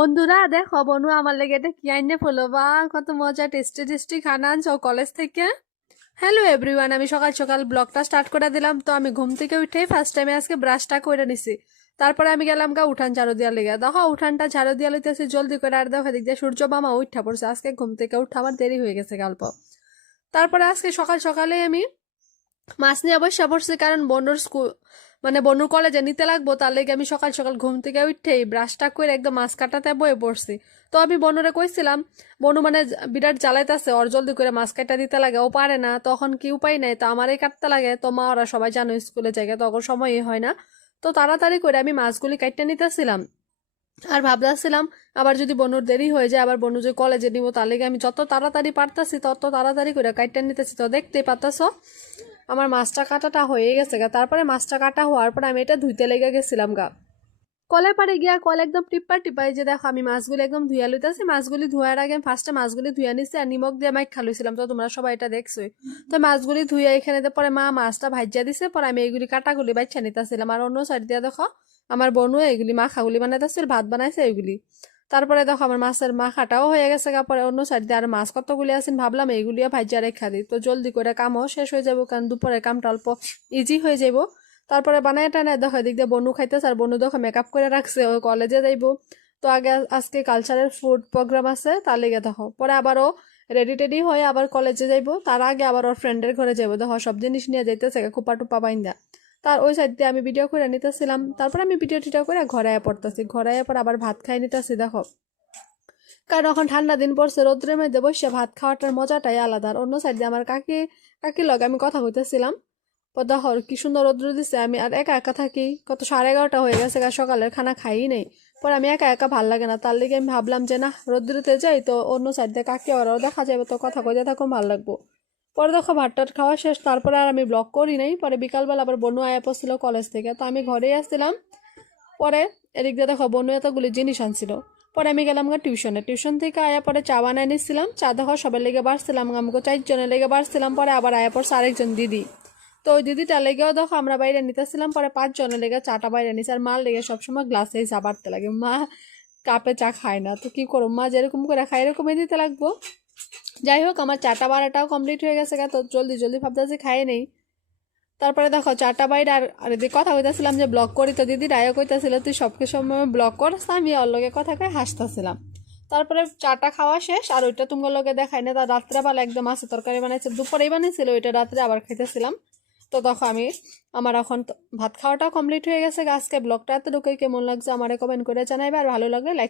বন্ধুরা দেখো বনু আমার লেগে এটা কি আইনে ফেলো বা কত মজা টেস্টি টেস্টি খানা আনছো কলেজ থেকে। হ্যালো এভরিওয়ান, আমি সকাল সকাল ব্লগটা স্টার্ট করে দিলাম। তো আমি ঘুম থেকে উঠেই ফার্স্ট টাইমে আজকে ব্রাশটা করে নিছি। তারপরে আমি গেলাম গা উঠান ঝাড়ু দিয়া লেগে, দেখো উঠানটা ঝাড়ু দিয়া লইতেছি জলদি করে। আর দেখো এদিক দিয়ে সূর্য মামা উঠা পড়ছে, আজকে ঘুম থেকে উঠা আমার দেরি হয়ে গেছে গল্প। তারপরে আজকে সকাল সকালে আমি মাছ নিয়ে অবশ্য পড়ছি, কারণ বনুর স্কুল মানে বনুর কলেজে নিতে লাগবো। তার লেগে আমি সকাল সকাল ঘুম থেকে উঠেই ব্রাশটা করে একদম মাছ কাটাতে বয়ে পড়ছি। তো আমি বনুরে কইছিলাম, বনু মানে বিরাট জ্বালাইতেছে, ওর জলদি করে মাছ কাটা দিতে লাগে, ও পারে না, তখন কি উপায় নাই, তো আমারই কাটতে লাগে। তো মা ওরা সবাই জানো স্কুলে জায়গা তখন সময়ই হয় না। তো তাড়াতাড়ি করে আমি মাছগুলি কাটতে নিতেছিলাম। আর ভাবতেছিলাম আবার যদি বনুর দেরি হয়ে যায়, আবার বনু যে কলেজে নিব, তার লেগে আমি যত তাড়াতাড়ি পারতাছি তত তাড়াতাড়ি করে কাটতে নিতেছি। তো দেখতেই পারতাছো আমার মাছটা কাটাটা হয়ে গেছে গা। তারপরে মাছটা কাটা হওয়ার পর আমি এটা ধুইতে লেগে গেছিলাম গা। কলে পারে গিয়া কল একদম টিপ্পা টিপাই যে দেখো আমি মাছগুলি একদম ধুইয়া লইতেছি। মাছগুলি ধোয়ার আগে ফার্স্টে মাছগুলি ধুইয়া নিছি আর নিমখ দিয়ে মাইক খালুইছিলাম। তো তোমরা সবাই এটা দেখছোই। তো মাছগুলি ধুইয়া এখানে পরে মা মাছটা ভাজিয়া দিছে, পরে আমি এইগুলি কাটাগুলি বাচ্চা নিতেছিলাম। আর অন্য সাইড দিয়ে দেখো আমার বনু এইগুলি মাখাগুলি বানাইতেছিল, ভাত বানাইছে এইগুলি। তারপরে দেখো আমার মাছের মাখাটাও হয়ে গেছে গা। পরে অন্য সাইড দিয়ে আর মাছ কতগুলি আছেন, ভাবলাম এইগুলিও ভাজিয়া রেখা দিই, তো জলদি করে কামও শেষ হয়ে যাবো, কারণ দুপুরের কামটা অল্প ইজি হয়ে যাবো। তারপরে বানায় টানায় দেখো এদিক দিয়ে বনু খাইতেছে, আর বনু দেখো মেকআপ করে রাখছে, ও কলেজে যাইবো। তো আগে আজকে কালচারাল ফুড প্রোগ্রাম আছে, তার লেগে দেখো পরে আবারও রেডি টেডি হয়ে আবার কলেজে যাইবো। তার আগে আবার ওর ফ্রেন্ডের ঘরে যাবো, দেখো সব জিনিস নিয়ে যাইতেছে খুপা টুপা বাইন্দা। তার ওই সাইড দিয়ে আমি ভিডিও করে নিতেছিলাম। তারপরে আমি ভিডিও টিডিও করে ঘরে আয়া পড়তেছি, ঘরে আয়া পর আবার ভাত খাই নিতেছি দেখো। কারণ এখন ঠান্ডা দিন পড়ছে, রোদ্রের মধ্যে বসে ভাত খাওয়াটার মজাটাই আলাদা। আর অন্য সাইড দিয়ে আমার কাকির লগে আমি কথা কইতেছিলাম। দেখো কি সুন্দর রোদ্র দিছে, আমি আর একা একা থাকি, কত 11:30 হয়ে গেছে, সকালের খানা খাই নেই। পরে আমি একা একা ভাল লাগে না, তার লেগে আমি ভাবলাম যে না রোদ্রুতে যাই, তো অন্য সাইড দিয়ে কাকি ওরাও দেখা যাবে, তো কথা কইতে থাকুন ভাল লাগবো। পরে দেখো ভাত টাট খাওয়া শেষ, তারপরে আর আমি ব্লগ করি নাই। পরে বিকালবেলা আবার বনু আয়া পড়ছিল কলেজ থেকে, তো আমি ঘরেই আসছিলাম। পরে এদিক দিয়ে দেখো বনু এতগুলি জিনিস আনছিল। পরে আমি গেলাম গা টিউশনে, টিউশন থেকে আয়া পরে চা বানাই নিচ্ছিলাম। চা দেখো সবার লেগে বাড়ছিলাম, আমাকে 4 জনের লেগে বাড়ছিলাম। পরে আবার আয়া পড়ছে আরেকজন দিদি, তো ওই দিদিটা লেগেও দেখো আমরা বাইরে নিতেছিলাম। পরে 5 জনের লেগে চাটা বাইরে নিছে। আর মার লেগে সবসময় গ্লাসেই চা বাড়তে লাগে, মা কাপে চা খায় না, তো কি করবো, মা যেরকম করে খায় এরকমই দিতে লাগবো। যাই হোক আমার চাটা বাড়াটাও কমপ্লিট হয়ে গেছে গা, তো জলদি জলদি ভাবতেছি খাইয়ে নেই। তারপরে দেখো চারটা বাইরে আর এদিকে কথা কইতাছিলাম যে ব্লগ করি, তো দিদি রায়ও কইতাছিল তুই সবকে সময় ব্লগ করস, আমি ওর লগে কথা কয়ে হাসতেছিলাম। তারপরে চাটা খাওয়া শেষ, আর ওইটা তোমার লগে দেখাই না, তার রাত্রেবেলা একদম মাছের তরকারি বানাইছে, দুপুরেই বানিয়েছিল ওইটা, রাত্রে আবার খাইতেছিলাম। তো দেখো আমার এখন ভাত খাওয়াটাও কমপ্লিট হয়ে গেছে। আজকে ব্লগটা এতটুকুই, কেমন লাগছে আমারে কমেন্ট করে জানাইবে, আর ভালো লাগলে লাইক